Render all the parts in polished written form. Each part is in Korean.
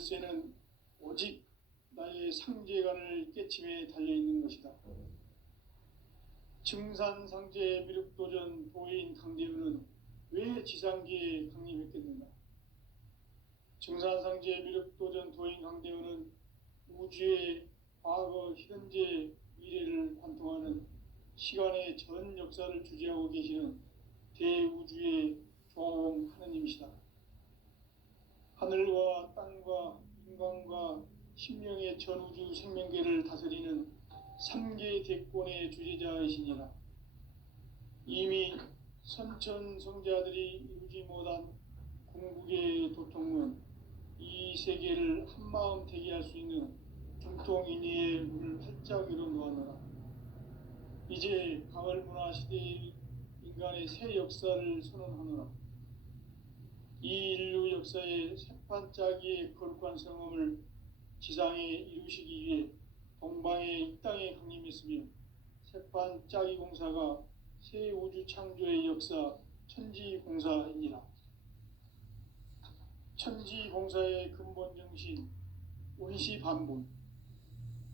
열쇠는 오직 나의 상제관을 깨침에 달려있는 것이다. 증산상제 미륵도전 도인 강대우는 왜 지상기에 강림했겠는가? 증산상제 미륵도전 도인 강대우는 우주의 과거, 현재, 미래를 관통하는 시간의 전 역사를 주재하고 계시는 대우주의 조화공 하느님이시다. 하늘과 땅과 인간과 신명의 전우주 생명계를 다스리는 3개 대권의 주재자이시니라. 이미 선천성자들이 이루지 못한 궁극의 도통은 이 세계를 한마음 되게 할 수 있는 중통인의의 문을 활짝 열어놓았노라. 이제 가을문화 시대의 인간의 새 역사를 선언하노라. 이 인류 역사의 새판짜기의 거룩한 성험을 지상에 이루시기 위해 동방의 이 땅에 강림했으며 새판짜기 공사가 새 우주 창조의 역사 천지공사이니라. 천지공사의 근본 정신 운시반본.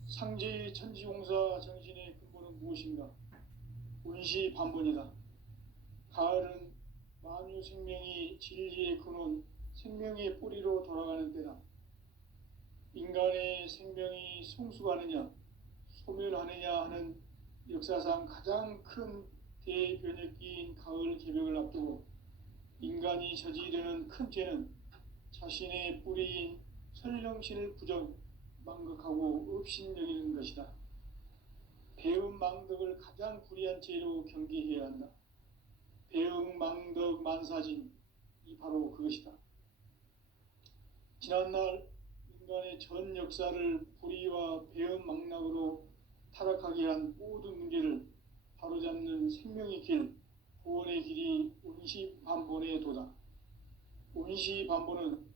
상제의 천지공사 정신의 근본은 무엇인가? 운시반본이다. 가을은 만유 생명이 진리의 근원, 생명의 뿌리로 돌아가는 때다. 인간의 생명이 성숙하느냐, 소멸하느냐 하는 역사상 가장 큰 대변혁기인 가을 개벽을 앞두고 인간이 저지르는 큰 죄는 자신의 뿌리인 설령신을 망각하고 업신여기는 것이다. 배은망덕을 가장 불의한 죄로 경계해야 한다. 배은망덕 만사진이 바로 그것이다. 지난날 인간의 전 역사를 불의와 배은망락으로 타락하게 한 모든 문제를 바로잡는 생명의 길, 구원의 길이 운시반본의 도다. 운시반본은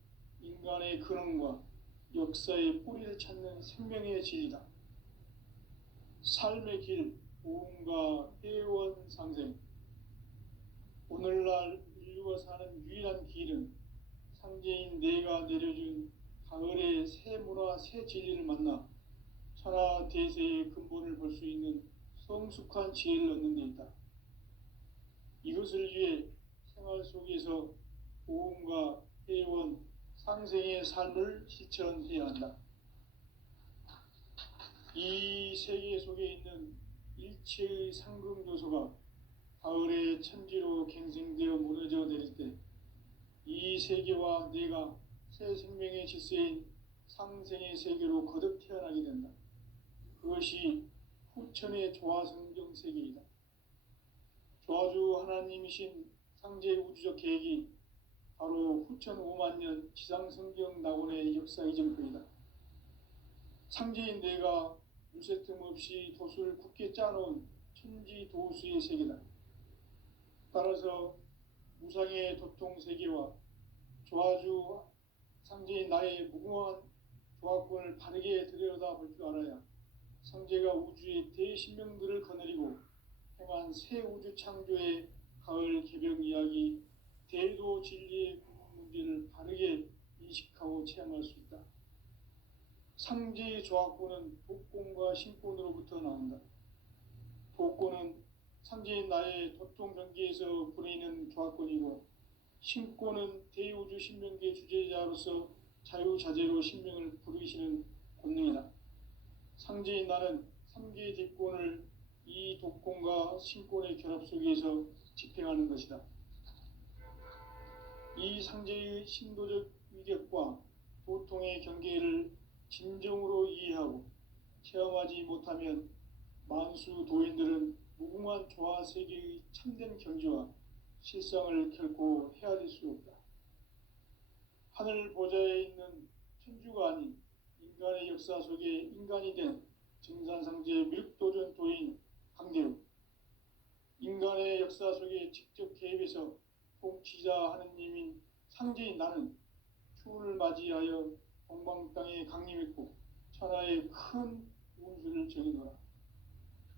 인간의 근원과 역사의 뿌리를 찾는 생명의 진리다. 삶의 길, 보험과 회원 상생. 오늘날 인류가 사는 유일한 길은 상제인 내가 내려준 가을의 새 문화, 새 진리를 만나 천하 대세의 근본을 볼 수 있는 성숙한 지혜를 얻는 데 있다. 이것을 위해 생활 속에서 보험과 회원, 상생의 삶을 실천해야 한다. 이 세계 속에 있는 일체의 상금요소가 가을의 천지로 갱생되어 무너져 내릴 때 이 세계와 내가 새 생명의 질서인 상생의 세계로 거듭 태어나게 된다. 그것이 후천의 조화성경 세계이다. 조화주 하나님이신 상제 우주적 계획이 바로 후천 5만년 지상성경 낙원의 역사 이정표이다. 상제인 내가 유세 틈 없이 도수를 굳게 짜놓은 천지도수의 세계다. 따라서 무상의 도통세계와 조화주 상제인 나의 무궁한 조화권을 바르게 들여다볼 줄 알아야 상제가 우주의 대신명들을 거느리고 행한 새 우주 창조의 가을 개벽 이야기, 대도 진리의 구분 문제를 바르게 인식하고 체험할 수 있다. 상제의 조화권은 독권과 신권으로부터 나온다. 독권은 상제인 나의 도통 경계에서 부리는 조화권이고, 신권은 대우주 신명계 주제자로서 자유자재로 신명을 부르시는 권능이다. 상제인 나는 3개의 대권을 이 독권과 신권의 결합 속에서 집행하는 것이다. 이 상제의 신도적 위격과 도통의 경계를 진정으로 이해하고 체험하지 못하면 만수 도인들은 무궁한 조화 세계의 참된 경지와 실상을 결코 헤아릴 수 없다. 하늘 보좌에 있는 천주가 아닌 인간의 역사 속에 인간이 된 증산상제 미륵도전 도인 강대우. 인간의 역사 속에 직접 개입해서 통치자 하느님인 상제인 나는 추운을 맞이하여 동방 땅에 강림했고 천하의 큰 운수를 정해놓아.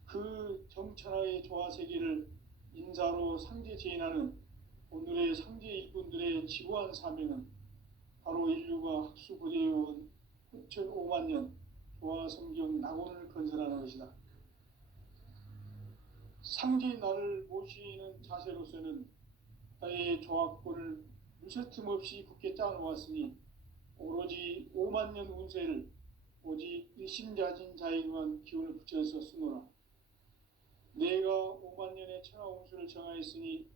그 정천하의 조화세계를 인사로 상제 제인하는 오늘의 상제 일꾼들의 지고한 사명은 바로 인류가 학수고대해온 9,500만 년 조화성경 낙원을 건설하는 것이다. 상제인 나를 모시는 자세로서는 나의 조합권을 무쇠틈 없이 굳게 짜놓았으니 오로지 5만 년 운세를 오직 일심자진 자에게만 기운을 붙여서 쓰노라. 내가 5만 년의 천하 운수를 정하였으니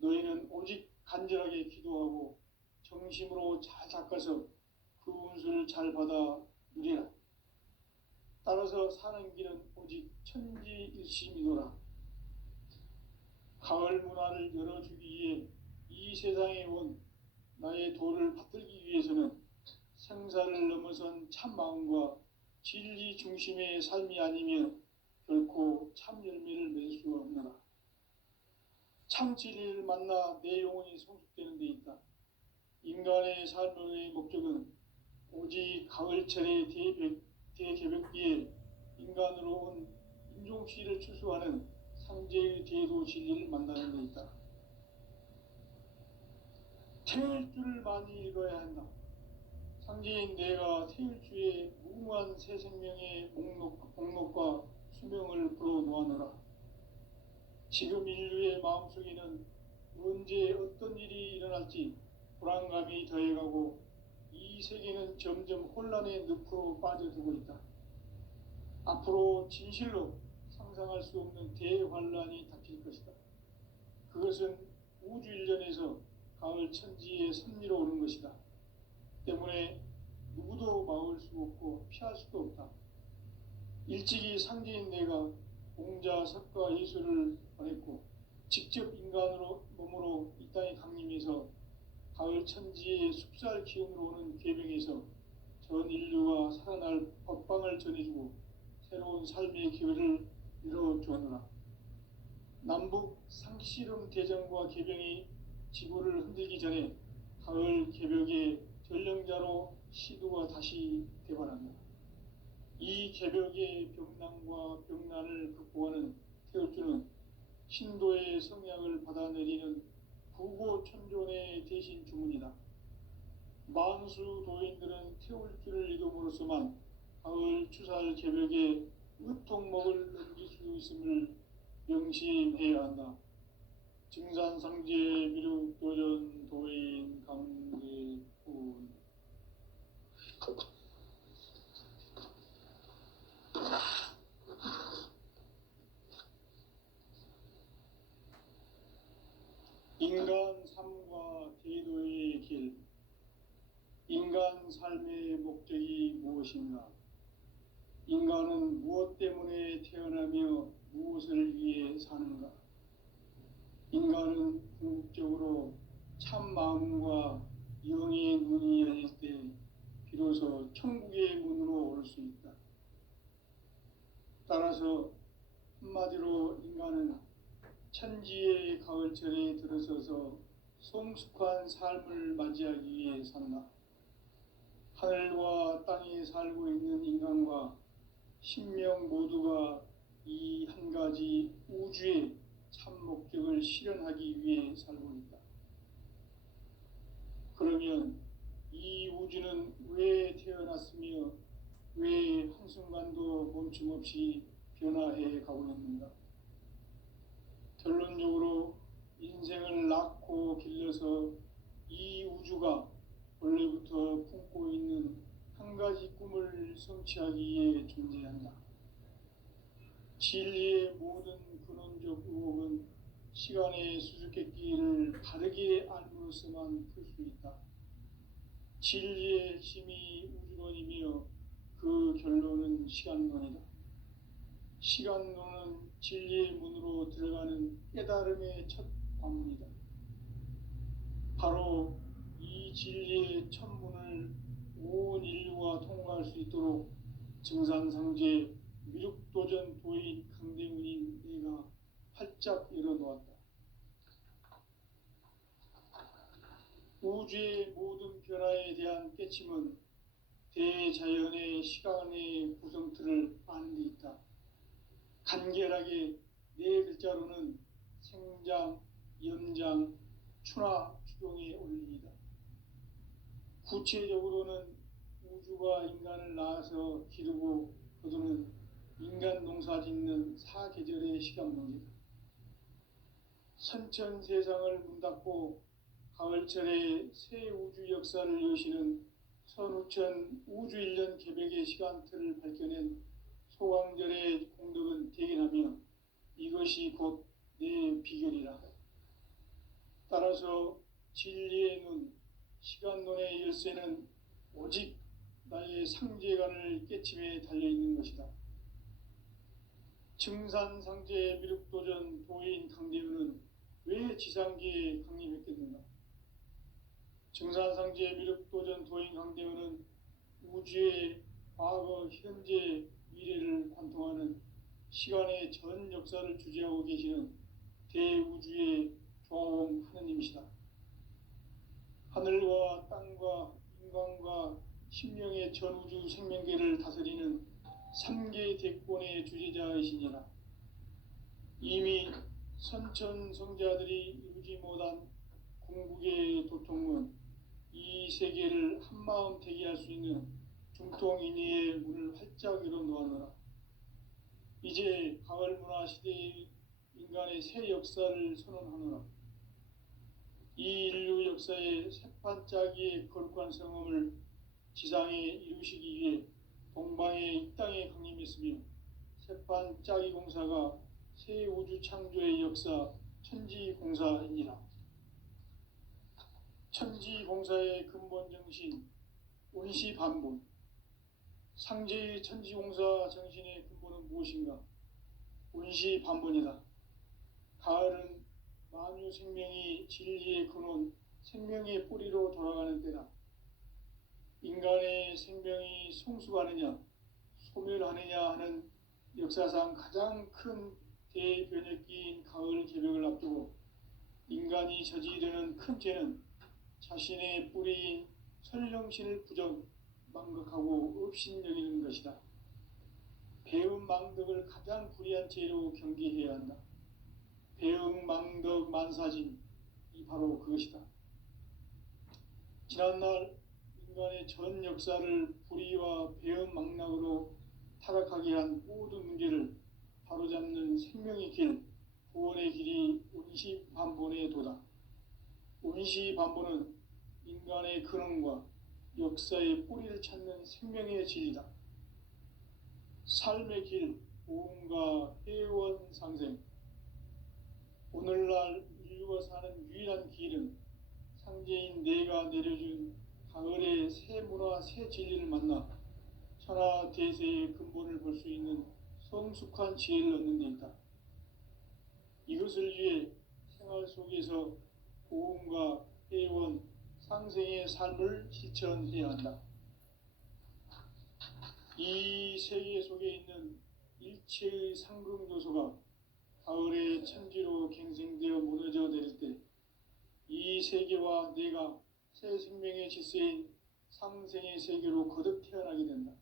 너희는 오직 간절하게 기도하고 정심으로 잘 닦아서 그 운수를 잘 받아 누리라. 따라서 사는 길은 오직 천지일심이노라. 가을 문화를 열어주기 위해 이 세상에 온 나의 도를 받들기 위해서는 생사를 넘어선 참 마음과 진리 중심의 삶이 아니면 결코 참 열매를 맺을 수 없노라. 참 진리를 만나 내 영혼이 성숙되는 데 있다. 인간의 삶의 목적은 오직 가을철의 대개벽기에 인간으로 온 인종시를 추수하는 상제의 대도 진리를 만나는 데 있다. 태일주를 많이 읽어야 한다. 상제인 내가 태일주의 무궁한 새 생명의 목록과 수명을 불어놓아노라. 지금 인류의 마음속에는 언제 어떤 일이 일어날지 불안감이 더해가고 이 세계는 점점 혼란의 늪으로 빠져들고 있다. 앞으로 진실로 상상할 수 없는 대환란이 닥칠 것이다. 그것은 우주 일전에서 가을 천지의 섭리로 오는 것이다. 때문에 누구도 막을 수 없고 피할 수도 없다. 일찍이 상제인 내가 공자, 석가, 예수를 보냈고 직접 인간으로 몸으로 이 땅에 강림해서 가을 천지의 숲살 기운으로 오는 계명에서 전 인류가 살아날 법방을 전해주고 새로운 삶의 기회를 이뤄주었노라. 남북 상씨름 대전과 계병이 지구를 흔들기 전에 가을 개벽의 전령자로 시두가 다시 되발한다. 이 개벽의 병난과 병난을 극복하는 태울주는 신도의 성약을 받아내리는 구고천존의 대신 주문이다. 만수 도인들은 태울주를 이름으로서만 가을 추살 개벽의 의통목을 넘길 수 있음을 명심해야 한다. 증산상제 미륵도전 도인 강대훈. 인간 삶과 대도의 길. 인간 삶의 목적이 무엇인가? 인간은 무엇 때문에 태어나며 무엇을 위해 사는가? 인간은 궁극적으로 참 마음과 영의 눈이 열릴 때 비로소 천국의 문으로 올 수 있다. 따라서 한마디로 인간은 천지의 가을철에 들어서서 성숙한 삶을 맞이하기 위해 산다. 하늘과 땅에 살고 있는 인간과 신명 모두가 이 한 가지 우주의 참 목적을 실현하기 위해 살고 있다. 그러면 이 우주는 왜 태어났으며 왜 한순간도 멈춤없이 변화해 가고 있는가? 결론적으로 인생을 낳고 길러서 이 우주가 원래부터 품고 있는 한 가지 꿈을 성취하기 위해 존재한다. 진리의 모든 근원적 의혹은 시간의 수수께끼를 바르게 알므로서만 풀 수 있다. 진리의 핵심이 우주론이며 그 결론은 시간론이다. 시간론은 진리의 문으로 들어가는 깨달음의 첫 관문이다. 바로 이 진리의 첫 문을 온 인류가 통과할 수 있도록 증산상제 미륵도전 도인 강대훈인 내가 활짝 열어놓았다. 우주의 모든 변화에 대한 깨침은 대자연의 시간의 구성틀을 아는 데 있다. 간결하게 네 글자로는 생장, 염장, 추나 추동의 원리이다. 구체적으로는 우주가 인간을 낳아서 기르고 거두는 인간 농사 짓는 사계절의 시간 문제다. 선천 세상을 문 닫고 가을철에 새 우주 역사를 여시는 선우천 우주 1년 개백의 시간틀을 밝혀낸 소강절의 공덕은 대견하며 이것이 곧 내 비결이라. 따라서 진리의 눈, 시간론의 열쇠는 오직 나의 상제관을 깨침에 달려있는 것이다. 증산상제 미륵도전 도인 강대우는 왜 지상기에 강림했겠는가? 증산상제 미륵도전 도인 강대우는 우주의 과거, 현재, 미래를 관통하는 시간의 전 역사를 주재하고 계시는 대우주의 조화원 하느님이시다. 하늘과 땅과 인간과 신명의 전우주 생명계를 다스리는 3개 대권의 주제자이시니라. 이미 선천성자들이 이루지 못한 궁극의 도통은 이 세계를 한마음 대기할 수 있는 중통인의의 문을 활짝 열어놓았노라. 이제 가을 문화 시대의 인간의 새 역사를 선언하노라. 이 인류 역사의 새판짜기의 거룩한 성음을 지상에 이루시기 위해 동방의 이 땅에 강림했으며 새판짜기 공사가 새 우주 창조의 역사 천지공사이니라. 천지공사의 근본 정신 원시반본. 상제의 천지공사 정신의 근본은 무엇인가? 원시반본이다. 가을은 만유 생명이 진리의 근원, 생명의 뿌리로 돌아가는 때다. 인간의 생명이 성숙하느냐, 소멸하느냐 하는 역사상 가장 큰 대변혁기인 가을 개벽을 앞두고 인간이 저지르는 큰 죄는 자신의 뿌리인 설령신을 망각하고 업신여기는 것이다. 배음 망덕을 가장 불의한 죄로 경계해야 한다. 배음 망덕 만사진, 이 바로 그것이다. 지난날 인간의 전 역사를 불의와 배음 망락으로 타락하게 한 모든 문제를 바로잡는 생명의 길, 구원의 길이 원시반본의 도다. 원시반본은 인간의 근원과 역사의 뿌리를 찾는 생명의 진리다. 삶의 길, 보험과 회원 상생. 오늘날 인류가 사는 유일한 길은 상제인 내가 내려준 가을의 새 문화, 새 진리를 만나 천하 대세의 근본을 볼 수 있는 성숙한 지혜를 얻는 데 있다. 이것을 위해 생활 속에서 보험과 회원, 상생의 삶을 실천해야 한다. 이 세계 속에 있는 일체의 상극 요소가 가을의 천지로 갱생되어 무너져 내릴 때 이 세계와 내가 새 생명의 질서인 상생의 세계로 거듭 태어나게 된다.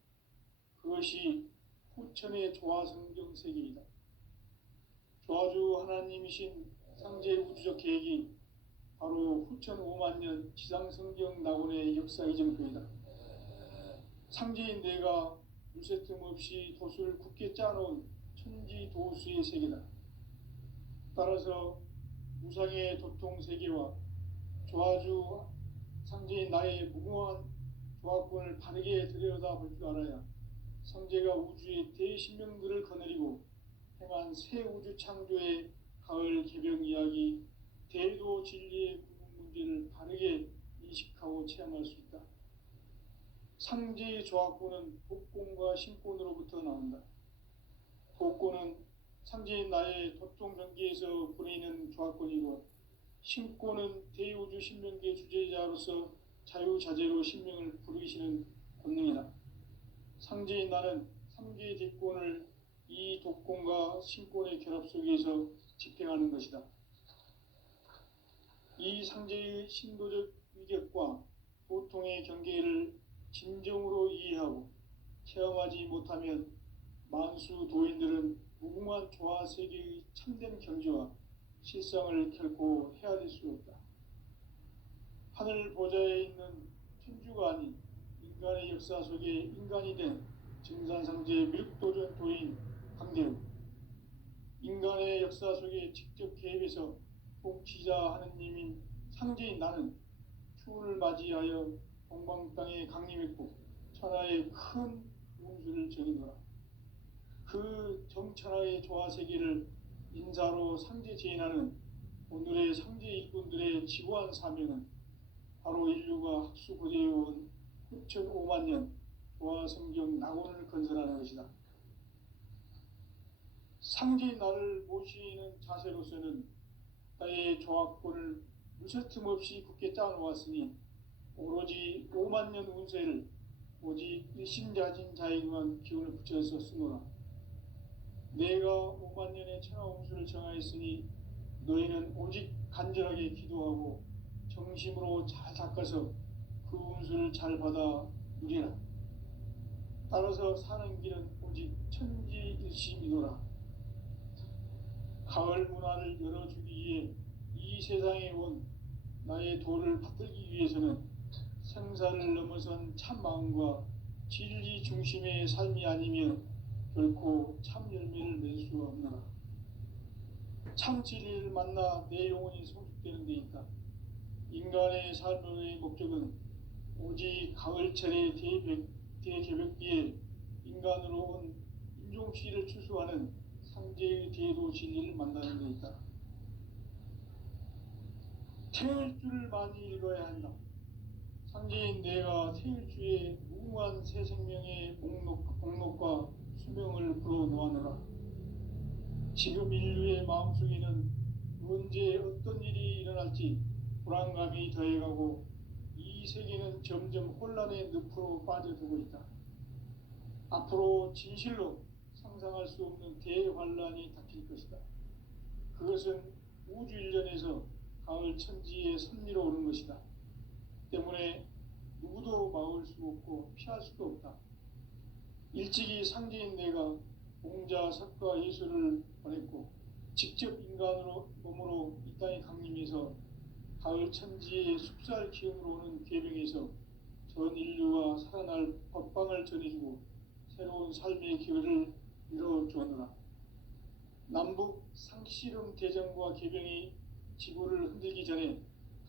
그것이 후천의 조화성경 세계이다. 조화주 하나님이신 상제 우주적 계획이 바로 후천 5만 년 지상성경 낙원의 역사 이정표이다. 상제인 내가 물새틈 없이 도수를 굳게 짜놓은 천지도수의 세계다. 따라서 무상의 도통세계와 조화주 상제인 나의 무궁한 조화권을 바르게 들여다볼 줄 알아야 상제가 우주의 대신명들을 거느리고 행한 새 우주 창조의 가을 개벽 이야기, 대도 진리의 구분 문제를 바르게 인식하고 체험할 수 있다. 상제의 조화권은 독권과 신권으로부터 나온다. 독권은 상제인 나의 도통 경계에서 보내는 조화권이고, 신권은 대우주 신명계 주제자로서 자유자재로 신명을 부르시는 권능이다. 상제인 나는 3개의 대권을 이 독권과 신권의 결합 속에서 집행하는 것이다. 이 상제의 신도적 위격과 보통의 경계를 진정으로 이해하고 체험하지 못하면 만수 도인들은 무궁한 조화 세계의 참된 경지와 실상을 결코 헤아릴 수 없다. 하늘 보좌에 있는 천주가 아닌 인간의 역사 속에 인간이 된 증산상제의 미륵도전 도인 강대우, 인간의 역사 속에 직접 개입해서 통치자 하느님인 상제인 나는 추운을 맞이하여 동방 땅에 강림했고 천하의 큰 운수를 전이노라. 그 정천하의 조화세계를 인사로 상제 제인하는 오늘의 상제 일꾼들의 지고한 사명은 바로 인류가 학수고대해온 9,500만 년 조화성경 낙원을 건설하는 것이다. 상제인 나를 모시는 자세로서는 나의 조화권을 무쇠틈 없이 굳게 짜놓았으니 오로지 5만 년 운세를 오직 일심자진 자에게만 기운을 붙여서 쓰노라. 내가 5만 년의 천하 운수를 정하였으니 너희는 오직 간절하게 기도하고 정심으로 잘 닦아서 그 운수를 잘 받아 누리라. 따라서 사는 길은 오직 천지일심이노라. 가을 문화를 열어주기 위해 이 세상에 온 나의 도를 받들기 위해서는 생사를 넘어선 참 마음과 진리 중심의 삶이 아니면 결코 참 열매를 맺을 수 없노라. 참 진리를 만나 내 영혼이 성숙되는 데 있다. 인간의 삶의 목적은 오직 가을철의 대개벽기에 인간으로 온 인종시를 추수하는 상제의 대도 진리를 만나는 데 있다. 태을 줄을 많이 읽어야 한다. 상제인 내가 태일주의 무궁한 새 생명의 목록과 수명을 불어놓아노라. 지금 인류의 마음속에는 언제 어떤 일이 일어날지 불안감이 더해가고 이 세계는 점점 혼란의 늪으로 빠져들고 있다. 앞으로 진실로 상상할 수 없는 대환란이 닥칠 것이다. 그것은 우주 일련에서 가을 천지에 선미로 오는 것이다. 때문에 누구도 막을 수 없고 피할 수도 없다. 일찍이 상제인 내가 공자, 석가, 예수를 보냈고 직접 인간으로 몸으로 이 땅에 강림해서 가을 천지의 숲살 기운으로 오는 계명에서 전 인류와 살아날 법방을 전해주고 새로운 삶의 기회를 이뤄주었노라. 남북 상씨름 대전과 개병이 지구를 흔들기 전에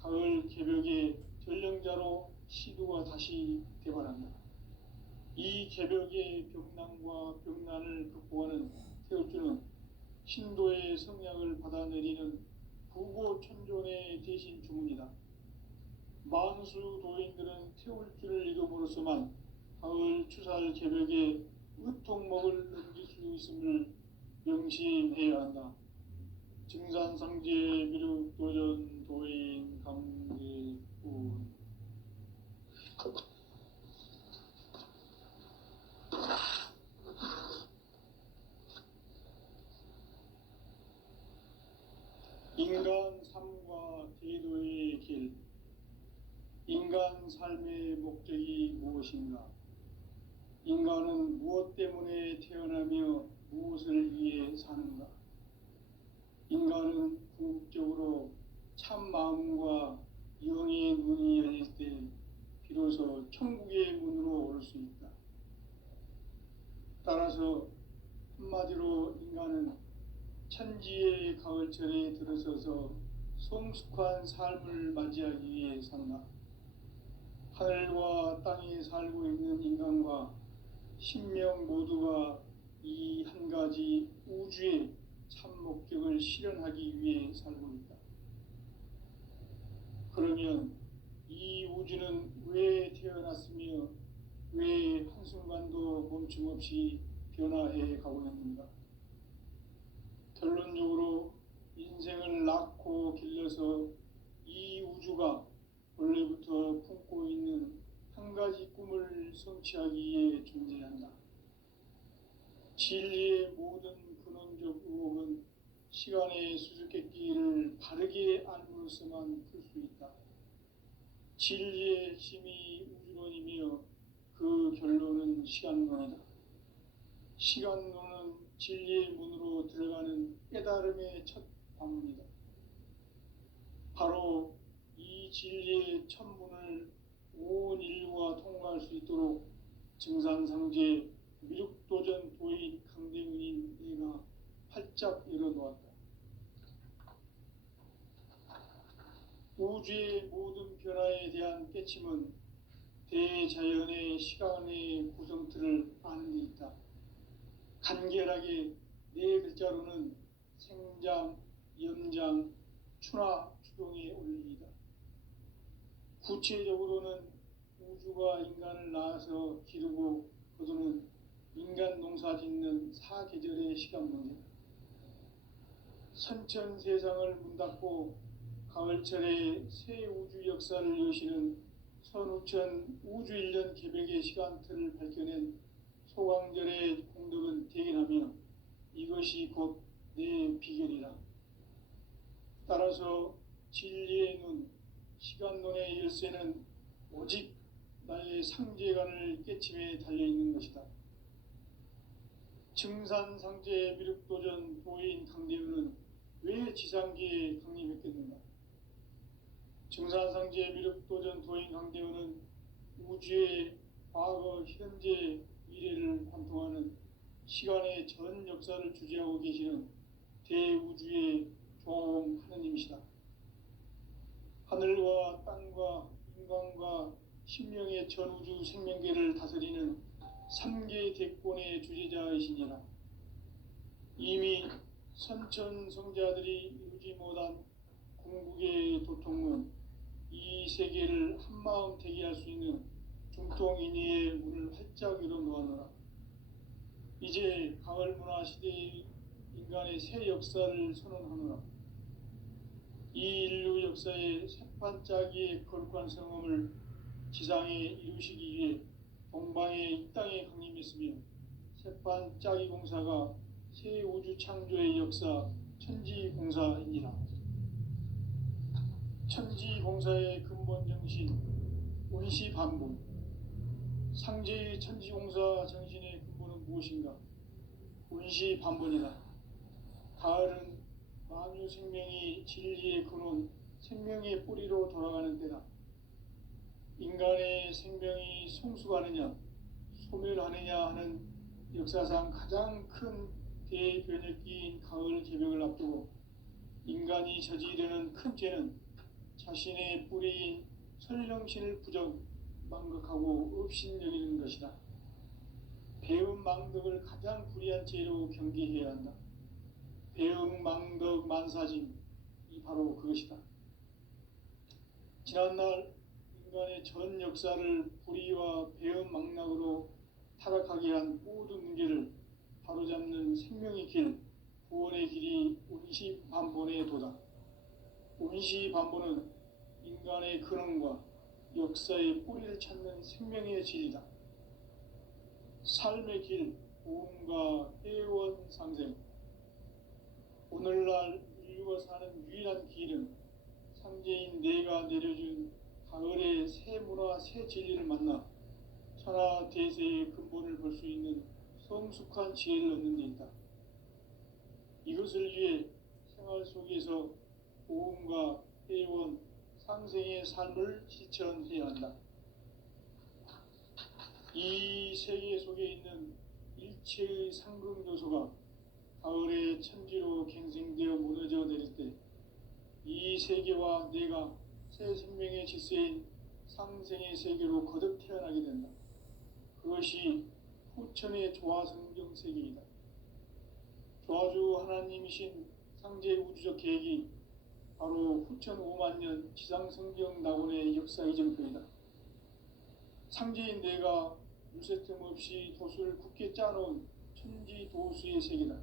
가을 개벽의 전령자로 시두가 다시 대발한다. 이 개벽의 병난과 병난을 극복하는 태울주는 신도의 성약을 받아내리는 부고천존의 대신 주문이다. 만수 도인들은 태울주를 이름으로서만 가을 추살 개벽에 의통목을 넘길 수 있음을 명심해야 한다. 증산상제 미륵도전 도인 강대훈. 인간 삶과 대도의 길. 인간 삶의 목적이 무엇인가? 인간은 무엇 때문에 태어나며 무엇을 위해 사는가? 인간은 궁극적으로 참 마음과 영의 문이 열릴 때 비로소 천국의 문으로 오를 수 있다. 따라서 한마디로 인간은 천지의 가을철에 들어서서 성숙한 삶을 맞이하기 위해 산다. 하늘과 땅에 살고 있는 인간과 신명 모두가 이 한 가지 우주의 참 목적을 실현하기 위해 살고 있다. 그러면 이 우주는 왜 태어났으며 왜 한순간도 멈춤 없이 변화해 가고 있는가? 결론적으로 인생을 낳고 길러서 이 우주가 원래부터 품고 있는 한 가지 꿈을 성취하기 위해 존재한다. 진리의 모든 근원적 의혹은 시간의 수수께끼를 바르게 알므로서만 풀 수 있다. 진리의 핵심이 우주론이며 그 결론은 시간론이다. 시간론은 진리의 문으로 들어가는 깨달음의 첫 방문이다. 바로 이 진리의 첫 문을 온 인류가 통과할 수 있도록 증산상제 미륵도전 도인 강대문인 내가 활짝 열어놓았다. 우주의 모든 변화에 대한 깨침은 대자연의 시간의 구성틀을 아는 데 있다. 간결하게 네 글자로는 생장, 연장, 추나 추동의 원리이다. 구체적으로는 우주가 인간을 낳아서 기르고 거두는 인간 농사 짓는 사계절의 시간 문제다. 선천 세상을 문 닫고 가을철에 새 우주 역사를 여시는 선우천 우주 1년 개백의 시간틀을 밝혀낸 소강절의 공덕은 대견하며 이것이 곧 내 비결이라. 따라서 진리의 눈, 시간론의 열쇠는 오직 나의 상제관을 깨침에 달려있는 것이다. 증산상제 미륵도전 도인 강대우는 왜 지상계에 강림했겠는가? 증산상제 미륵도전 도인 강대우는 우주의 과거, 현재, 미래를 관통하는 시간의 전 역사를 주재하고 계시는 대우주의 종 하느님이시다. 하늘과 땅과 인간과 신명의 전우주 생명계를 다스리는 3계 대권의 주제자이시니라. 이미 선천성자들이 이루지 못한 궁극의 도통은 이 세계를 한마음 되게 할 수 있는 중통인의의 문을 활짝 열어놓았노라. 이제 가을 문화 시대의 인간의 새 역사를 선언하노라. 이 인류 역사의 새판짜기의 거룩한 성음을 지상에 이루시기 위해 동방의 이 땅에 강림했으며 새판짜기 공사가 새 우주 창조의 역사 천지공사이니라. 천지공사의 근본 정신 운시반본. 상제의 천지공사 정신의 근본은 무엇인가? 운시반본이다. 가을은 만유 생명이 진리의 근원, 생명의 뿌리로 돌아가는 때다. 인간의 생명이 성숙하느냐, 소멸하느냐 하는 역사상 가장 큰 대변혁기인 가을 개벽을 앞두고 인간이 저지르는 큰 죄는 자신의 뿌리인 설령신을 부정, 망극하고 업신여기는 것이다. 배움 망덕을 가장 불의한 죄로 경계해야 한다. 배움 망덕 만사짐이 바로 그것이다. 지난날 인간의 전 역사를 불의와 배움 망락으로 타락하게 한 모든 문제를 바로잡는 생명의 길, 구원의 길이 운시반본의 도다. 운시반본은 인간의 근원과 역사의 뿌리를 찾는 생명의 진리다. 삶의 길, 보험과 회원 상생. 오늘날 인류가 사는 유일한 길은 상제인 내가 내려준 가을의 새 문화, 새 진리를 만나 천하 대세의 근본을 볼 수 있는 성숙한 지혜를 얻는 데 있다. 이것을 위해 생활 속에서 보험과 회원, 상생의 삶을 실천해야 한다. 이 세계 속에 있는 일체의 상급 요소가 가을의 천지로 갱생되어 무너져 내릴 때 이 세계와 내가 새 생명의 질서인 상생의 세계로 거듭 태어나게 된다. 그것이 후천의 조화성경 세계이다. 조화주 하나님이신 상제 우주적 계획이 바로 후천 5만 년 지상성경 낙원의 역사 이정표이다. 상제인 내가 물새틈 없이 도수를 굳게 짜놓은 천지도수의 세계다.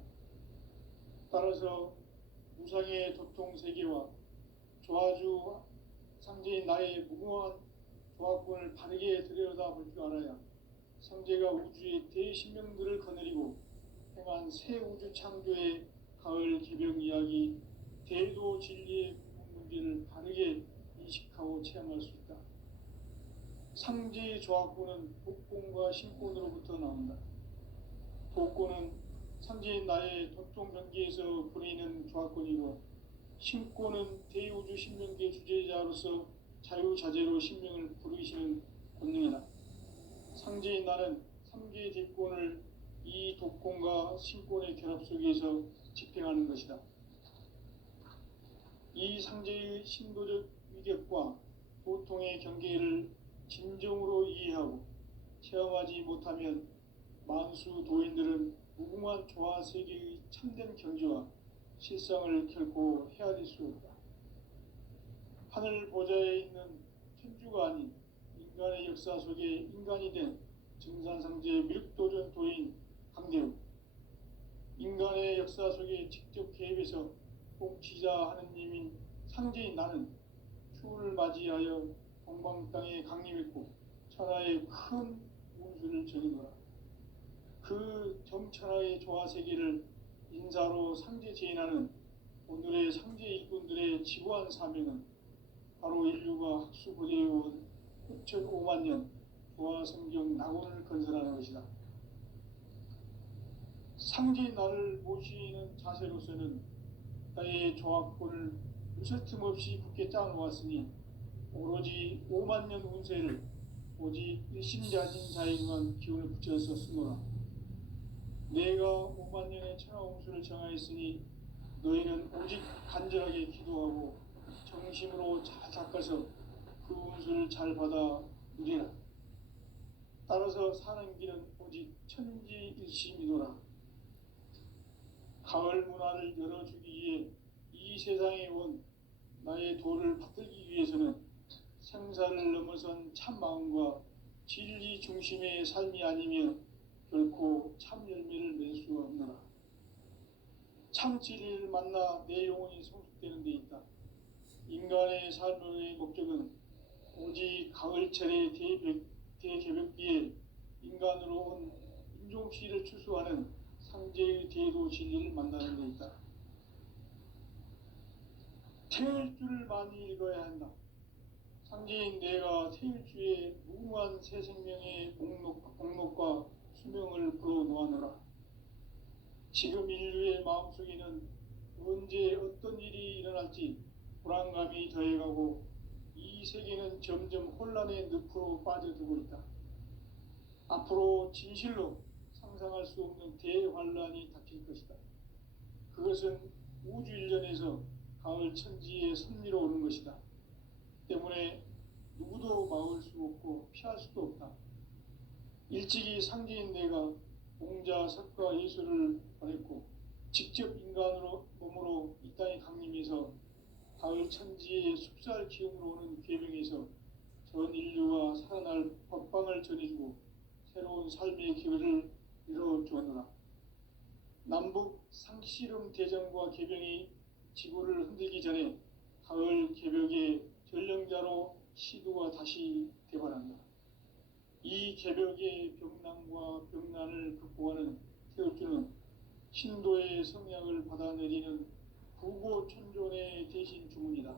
따라서 무상의 도통 세계와 조화주 상제인 나의 무궁한 조화권을 바르게 들여다볼 줄 알아야 상제가 우주의 대신명들을 거느리고 행한 새 우주 창조의 가을 개벽 이야기, 대도 진리의 문제를 바르게 인식하고 체험할 수 있다. 상제의 조화권은 복권과 신권으로부터 나온다. 복권은 상제인 나의 도통 경계에서 보내는 조화권이고, 신권은 대우주 신명계 주제자로서 자유자재로 신명을 부르시는 권능이다. 상제인 나는 3개 대권을 이 독권과 신권의 결합 속에서 집행하는 것이다. 이 상제의 신도적 위격과 고통의 경계를 진정으로 이해하고 체험하지 못하면 만수 도인들은 무궁한 조화 세계의 참된 경지와 실상을 결코 헤아릴 수 없다. 하늘 보좌에 있는 천주가 아닌 인간의 역사 속에 인간이 된 증산상제 밀도전 도인 강대우, 인간의 역사 속에 직접 개입해서 공치자 하느님인 상제인 나는 추운을 맞이하여 동방 땅에 강림했고 천하의 큰 운수를 전이노라. 그 정천하의 조화 세계를 인사로 상제 제인하는 오늘의 상제 일꾼들의 지구한 사명은 바로 인류가 학수고대해온 6,500만 년 조화 성경 낙원을 건설하는 것이다. 상제인 나를 모시는 자세로서는 나의 조합권을 무설틈 없이 굳게 짜놓았으니 오로지 5만 년 운세를 오직 일심자진 자에게만 기운을 붙여서 쓰노라. 내가 5만 년의 천하홍수를 정하였으니 너희는 오직 간절하게 기도하고 정심으로 잘 닦아서 그 운수를 잘 받아 누리라. 따라서 사는 길은 오직 천지일심이노라. 가을 문화를 열어주기 위해 이 세상에 온 나의 도를 받들기 위해서는 생사를 넘어선 참 마음과 진리 중심의 삶이 아니면 결코 참 열매를 맺을 수 없노라. 참 진리를 만나 내 영혼이 성숙되는 데 있다. 인간의 삶의 목적은 오직 가을철의 대개벽기에 인간으로 온 인종씨를 추수하는 상제의 대도 진리를 만나는 데 있다. 태일주를 많이 읽어야 한다. 상제인 내가 태일주의 무궁한 새 생명의 목록과 수명을 불어놓아노라. 지금 인류의 마음속에는 언제 어떤 일이 일어날지 불안감이 더해가고 이 세계는 점점 혼란의 늪으로 빠져들고 있다. 앞으로 진실로 상상할 수 없는 대환란이 닥칠 것이다. 그것은 우주 일전에서 가을 천지의 섭리로 오는 것이다. 때문에 누구도 막을 수 없고 피할 수도 없다. 일찍이 상제인 내가 공자, 석가, 예수를 보냈고 직접 인간으로 몸으로 이 땅에 강림해서 가을 천지의 숲살 기운으로 오는 계명에서 전 인류가 살아날 법방을 전해주고 새로운 삶의 기회를 이뤄주었노라. 남북 상씨름 대전과 개병이 지구를 흔들기 전에 가을 개벽의 전령자로 시도가 다시 대발한다. 이 개벽의 병난과 병난을 극복하는 태울주는 신도의 성약을 받아내리는 부고천존의 대신 주문이다.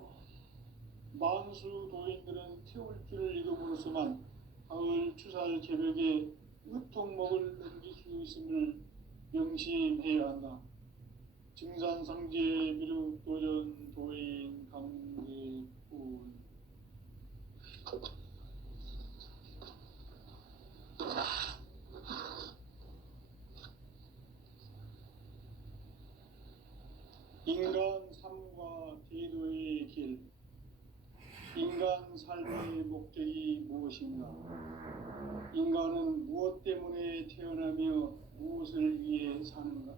만수 도인들은 태울주를 읽음으로써만 가을 추살 개벽에 의통목을 넘길 수 있음을 명심해야 한다. 증산상제 미륵도전 도인 강대군. 인간 삶과 대도의 길. 인간 삶의 목적이 무엇인가? 인간은 무엇 때문에 태어나며 무엇을 위해 사는가?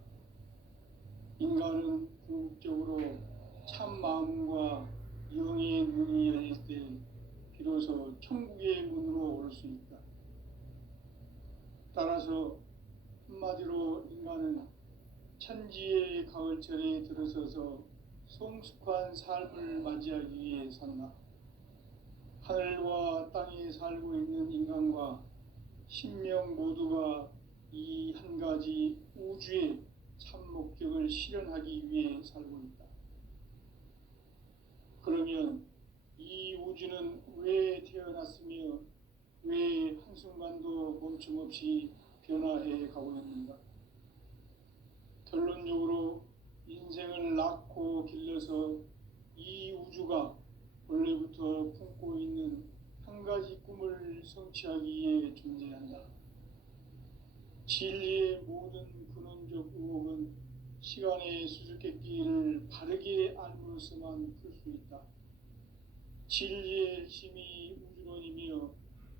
인간은 궁극적으로 참 마음과 영의 문이 열릴 때 비로소 천국의 문으로 올 수 있다. 따라서 한마디로 인간은 천지의 가을철에 들어서서 성숙한 삶을 맞이하기 위해 산다. 하늘과 땅에 살고 있는 인간과 신명 모두가 이 한 가지 우주의 참 목적을 실현하기 위해 살고 있다. 그러면 이 우주는 왜 태어났으며 왜 한순간도 멈춤없이 변화해 가고 있는가? 결론적으로 인생을 낳고 길러서 이 우주가 원래부터 품고 있는 한 가지 꿈을 성취하기 위해 존재한다. 진리의 모든 근원적 의혹은 시간의 수수께끼를 바르게 알므로서만 풀 수 있다. 진리의 핵심이 우주론이며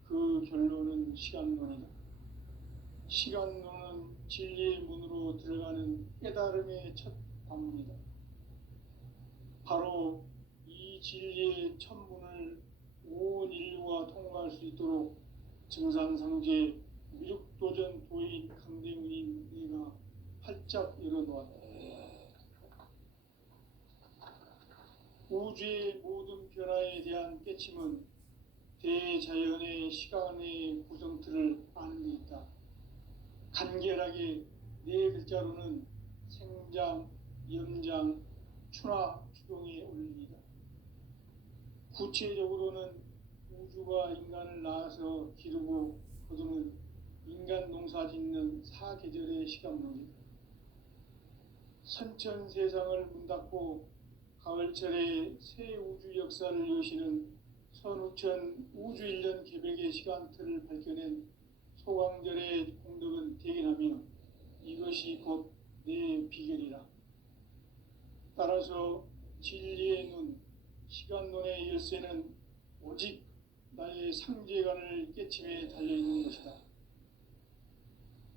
그 결론은 시간론이다. 시간론은 진리의 문으로 들어가는 깨달음의 첫 관문이다. 바로 이 진리의 첫 문을 온 인류가 통과할 수 있도록 증산상제 미륵도전 도인 강대문인 내가 활짝 열어놓았다. 우주의 모든 변화에 대한 깨침은 대자연의 시간의 구성틀을 아는 데 있다. 간결하게 네 글자로는 생장, 염장, 추나 추동의 원리이다. 구체적으로는 우주가 인간을 낳아서 기르고 거두는 인간 농사 짓는 사계절의 시간론이다. 선천 세상을 문 닫고 가을철에 새 우주 역사를 여시는 선우천 우주 1년 개백의 시간틀을 밝혀낸 소강절의 공덕은 대견하며 이것이 곧 내 비결이라. 따라서 진리의 눈, 시간론의 열쇠는 오직 나의 상제관을 깨침에 달려있는 것이다.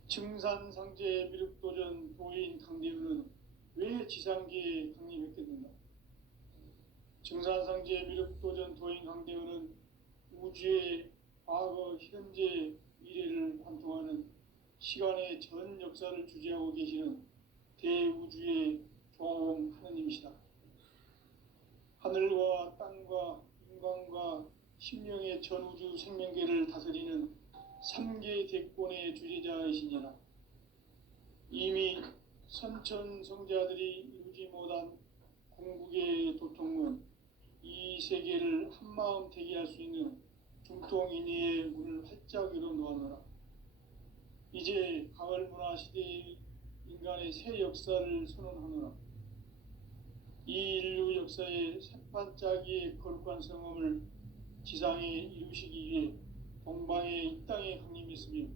증산상제 미륵도전 도인 강대우는 왜 지상계에 강림했겠는가? 증산상제 미륵도전 도인 강대우는 우주의 과거, 현재, 미래를 관통하는 시간의 전 역사를 주재하고 계시는 대우주의 조화홍 하느님이시다. 하늘과 땅과 인간과 심령의 전우주 생명계를 다스리는 3계 대권의 주재자이시니라. 이미 선천성자들이 이루지 못한 궁극의 도통은 이 세계를 한마음 대기할 수 있는 중통인의의 문을 활짝 열어놓아노라. 이제 가을 문화 시대의 인간의 새 역사를 선언하노라. 이 인류 역사의 새반짝이의 거룩한 성험을 지상에 이루시기 위해 동방의 이 땅에 강림했으며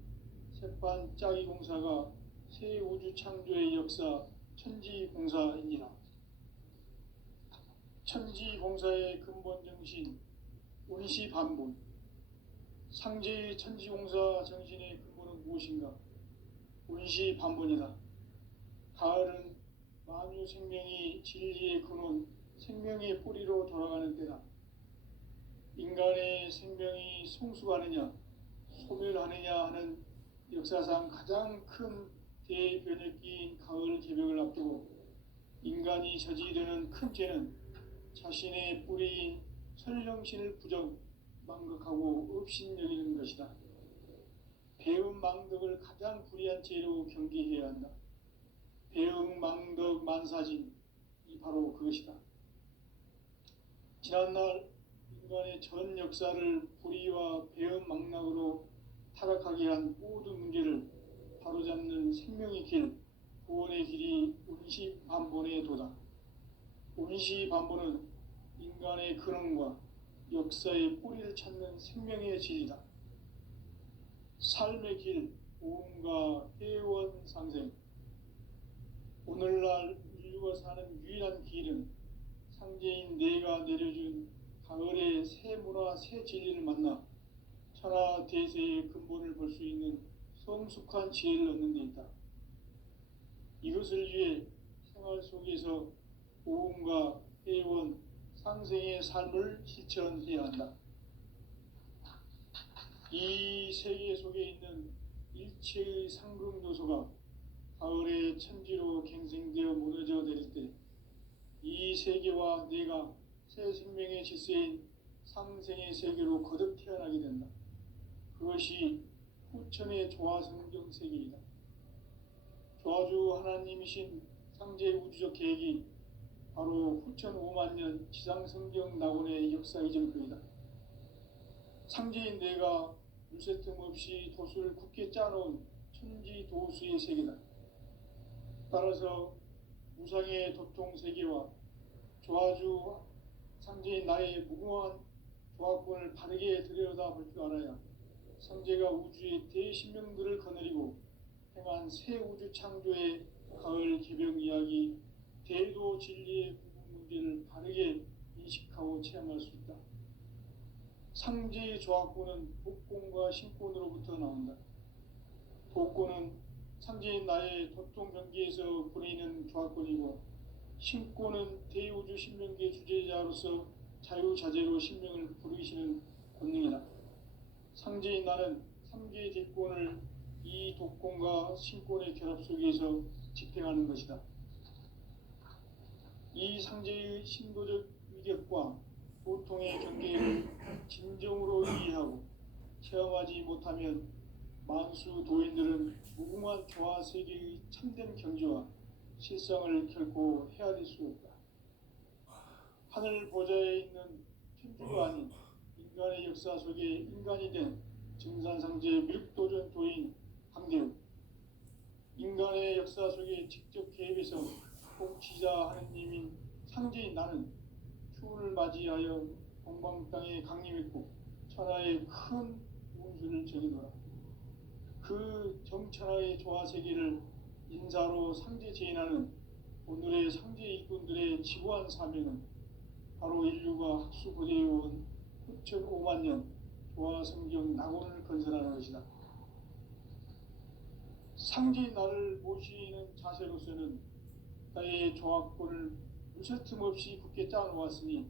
새반짝이 공사가 새 우주 창조의 역사 천지공사이니라. 천지공사의 근본 정신 운시반본. 상제의 천지공사 정신의 근본은 무엇인가? 운시반본이다. 가을은 만유 생명이 진리의 근원, 생명의 뿌리로 돌아가는 때다. 인간의 생명이 성숙하느냐, 소멸하느냐 하는 역사상 가장 큰 대변혁기인 가을 개벽을 앞두고 인간이 저지르는 큰 죄는 자신의 뿌리인 설령신을 부정, 망극하고 업신여기는 것이다. 배움 망덕을 가장 불의한 죄로 경계해야 한다. 배움 망덕 만사진이 바로 그것이다. 지난날 인간의 전 역사를 불의와 배움 망락으로 타락하게 한 모든 문제를 바로잡는 생명의 길, 구원의 길이 운시반본의 도다. 운시반본은 인간의 근원과 역사의 뿌리를 찾는 생명의 진리다. 삶의 길, 오음과 회원상생. 오늘날 인류가 사는 유일한 길은 상제인 내가 내려준 가을의 새 문화, 새 진리를 만나 천하 대세의 근본을 볼 수 있는 성숙한 지혜를 얻는 데 있다. 이것을 위해 생활 속에서 오음과 회원, 상생의 삶을 실천해야 한다. 이 세계 속에 있는 일체의 상극 요소가 가을의 천지로 갱생되어 무너져 내릴 때 이 세계와 내가 새 생명의 질서인 상생의 세계로 거듭 태어나게 된다. 그것이 후천의 조화성경 세계이다. 조화주 하나님이신 상제 우주적 계획이 바로 후천 5만 년 지상성경 낙원의 역사 이전표이다. 상제인 내가 물새 틈 없이 도수를 굳게 짜놓은 천지 도수의 세계다. 따라서 무상의 도통 세계와 조화주 상제인 나의 무궁한 조합권을 바르게 들여다볼 줄 알아야 상제가 우주의 대신명들을 거느리고 행한 새 우주 창조의 가을 개벽 이야기, 대도 진리의 구분 문제를 바르게 인식하고 체험할 수 있다. 상제의 조합권은 복권과 신권으로부터 나온다. 복권은 상제인 나의 도통 경기에서 부리는 조합권이고, 신권은 대우주 신명계 주제자로서 자유자재로 신명을 부르시는 권능이다. 상제인 나는 3개의 대권을 이 독권과 신권의 결합 속에서 집행하는 것이다. 이 상제의 신도적 위력과 보통의 경계를 진정으로 이해하고 체험하지 못하면 만수 도인들은 무궁한 조화 세계의 참된 경지와 실상을 결코 헤아릴 수 없다. 하늘 보좌에 있는 천주가 아닌 인간의 역사 속에 인간이 된 증산상제 밀도전 도인 강대우, 인간의 역사 속에 직접 개입해서 통치자 하느님인 상제인 나는 추운을 맞이하여 동방 땅에 강림했고 천하의 큰 운수를 정해놓아 그 정천하의 조화세계를 인사로 상제 제인하는 오늘의 상제 일꾼들의 지구한 사명은 바로 인류가 학수고대해온 9,500만 년 조화성경 낙원을 건설하는 것이다. 상제인 나를 모시는 자세로서는 나의 조합권을 무쇠틈 없이 굳게 짜놓았으니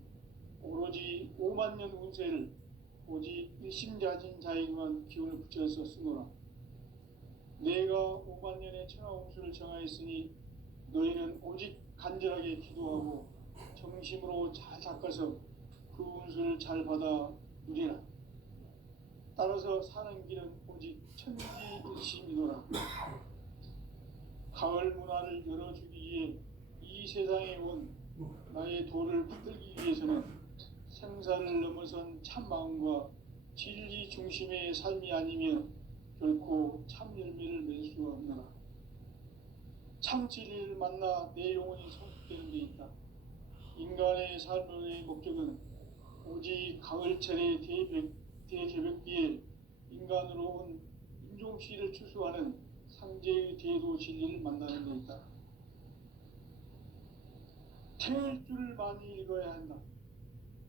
오로지 5만 년 운세를 오직 일심자진 자에게만 기운을 붙여서 쓰노라. 내가 5만 년의 천하운수를 정하였으니 너희는 오직 간절하게 기도하고 정심으로 잘 닦아서 그 운수를 잘 받아 누리라. 따라서 사는 길은 오직 천지일심이노라. 가을 문화를 열어주기 위해 이 세상에 온 나의 도를 붙들기 위해서는 생사를 넘어선 참 마음과 진리 중심의 삶이 아니면 결코 참 열매를 맺을 수가 없노라. 참 진리를 만나 내 영혼이 성숙되는 데 있다. 인간의 삶의 목적은 오직 가을철의 대개벽기에 인간으로 온 인종시를 추수하는 상제의 대도 진리를 만나는 데 있다. 태일주를 많이 읽어야 한다.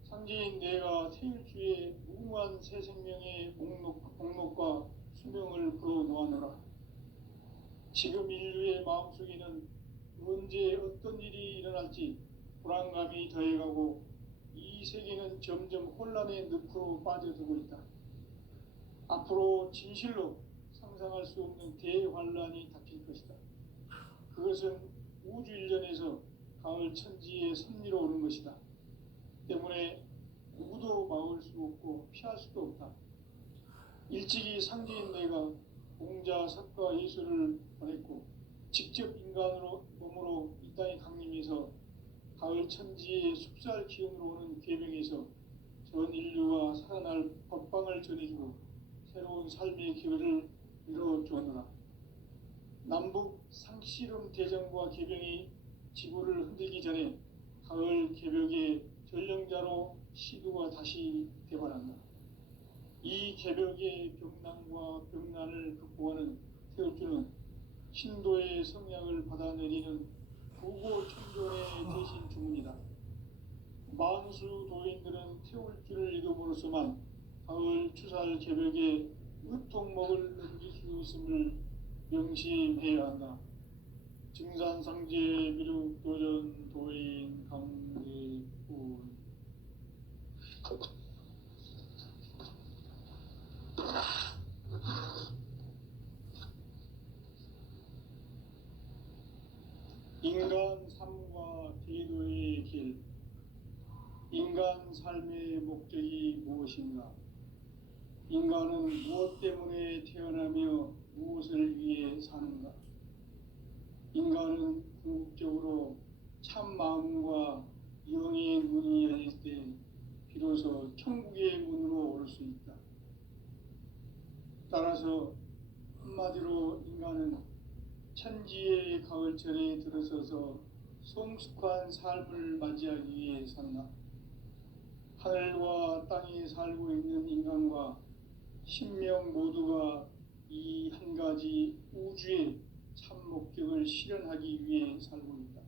상제인 내가 태일주의 무궁한 새 생명의 목록과 수명을 불어놓아노라. 지금 인류의 마음속에는 언제 어떤 일이 일어날지 불안감이 더해가고 이 세계는 점점 혼란의 늪으로 빠져들고 있다. 앞으로 진실로 상상할 수 없는 대환란이 닥칠 것이다. 그것은 우주 일련에서 가을 천지의 섭리로 오는 것이다. 때문에 누구도 막을 수 없고 피할 수도 없다. 일찍이 상제인 내가 공자, 석가, 예수를 보냈고 직접 인간으로 몸으로 이 땅에 강림해서 가을 천지의 숲살 기운으로 오는 계명에서 전 인류가 살아날 법방을 전해주고 새로운 삶의 기회를 이뤄주었노라. 남북 상씨름 대전과 계병이 지구를 흔들기 전에 가을 개벽의 전령자로 시도가 다시 개발한다. 이 개벽의 병난과 병난을 극복하는 태울주는 신도의 성약을 받아내리는 구고천존의 대신 주문이다. 만수 도인들은 태울주를 읽음으로써만 가을 추살 개벽의 으통목을 넘길 수 있음을 명심해야 한다. 증산상제 미륵도전 도인 강대군. 인간 삶과 대도의 길. 인간 삶의 목적이 무엇인가? 인간은 무엇 때문에 태어나며 무엇을 위해 사는가? 인간은 궁극적으로 참 마음과 영의 문이 열릴 때 비로소 천국의 문으로 오를 수 있다. 따라서 한마디로 인간은 천지의 가을철에 들어서서 성숙한 삶을 맞이하기 위해 산다. 하늘과 땅에 살고 있는 인간과 신명 모두가 이 한 가지 우주의 참 목적을 실현하기 위해 살고 있다.